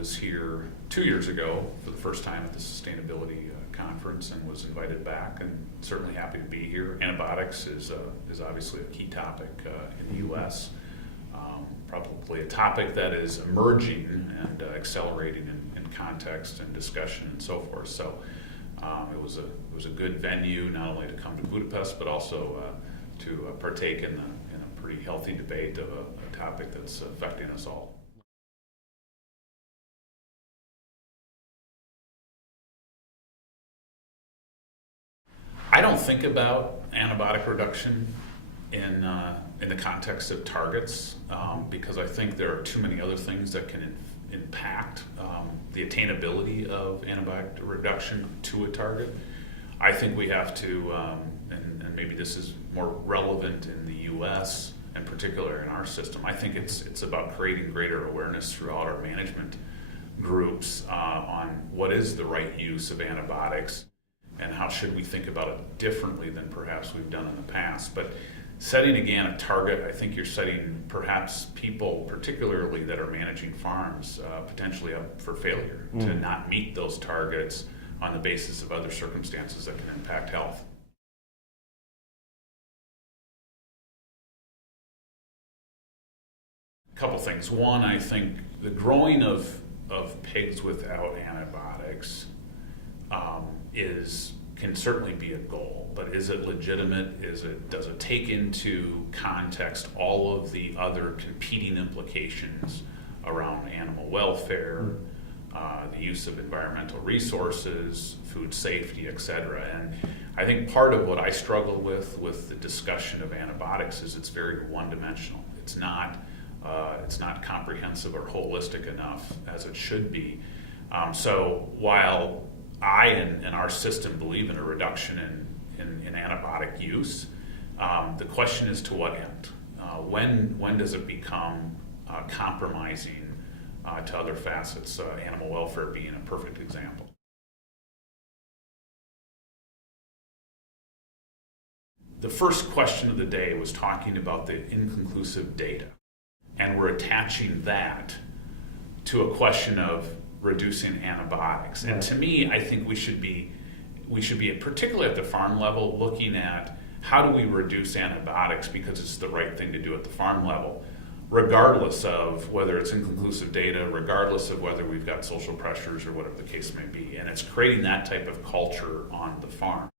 was here 2 years ago for the first time at the sustainability conference and was invited back, and certainly happy to be here. Antibiotics is obviously a key topic in the U.S. Probably a topic that is emerging and accelerating in context and discussion and so forth. So it was a good venue not only to come to Budapest but also to partake in a pretty healthy debate of a topic that's affecting us all. I don't think about antibiotic reduction in the context of targets because I think there are too many other things that can impact the attainability of antibiotic reduction to a target. I think we have to, and maybe this is more relevant in the U.S. in particular in our system, I think it's about creating greater awareness throughout our management groups on what is the right use of antibiotics and how should we think about it differently than perhaps we've done in the past. But setting again a target, I think you're setting perhaps people, particularly that are managing farms, potentially up for failure to not meet those targets on the basis of other circumstances that can impact health. A couple things. One, I think the growing of pigs without antibiotics can certainly be a goal, but is it legitimate? Does it take into context all of the other competing implications around animal welfare, the use of environmental resources, food safety, etc.? And I think part of what I struggle with the discussion of antibiotics is it's very one-dimensional. It's not comprehensive or holistic enough as it should be. So while I and our system believe in a reduction in antibiotic use, the question is to what end? When does it become compromising to other facets, animal welfare being a perfect example? The first question of the day was talking about the inconclusive data, and we're attaching that to a question of reducing antibiotics. And to me, I think we should be, particularly at the farm level, looking at how do we reduce antibiotics because it's the right thing to do at the farm level, regardless of whether it's inconclusive data, regardless of whether we've got social pressures or whatever the case may be. And it's creating that type of culture on the farm.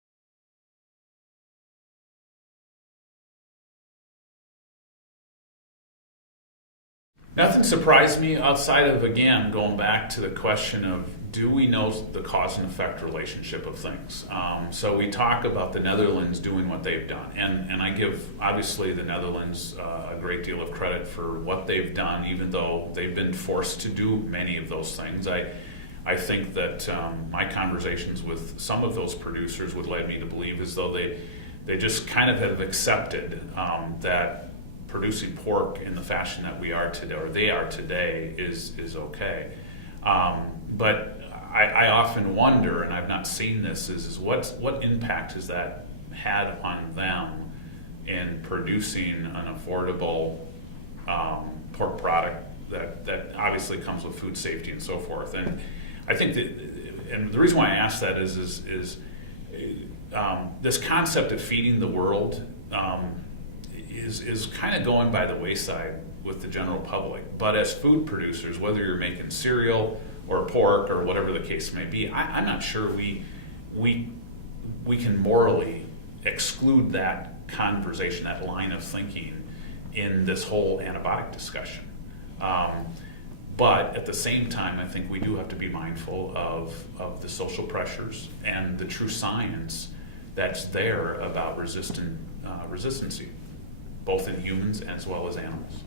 Nothing surprised me outside of, again, going back to the question of do we know the cause and effect relationship of things? So we talk about the Netherlands doing what they've done, and I give, obviously, the Netherlands a great deal of credit for what they've done, even though they've been forced to do many of those things. I think that my conversations with some of those producers would lead me to believe as though they just kind of have accepted that producing pork in the fashion that we are today, or they are today, is okay. But I often wonder, and I've not seen this, is what impact has that had on them in producing an affordable pork product that obviously comes with food safety and so forth. And I think that, and the reason why I ask that is this concept of feeding the world is kind of going by the wayside with the general public. But as food producers, whether you're making cereal or pork or whatever the case may be, I'm not sure we can morally exclude that conversation, that line of thinking in this whole antibiotic discussion. But at the same time, I think we do have to be mindful of the social pressures and the true science that's there about resistance, both in humans as well as animals.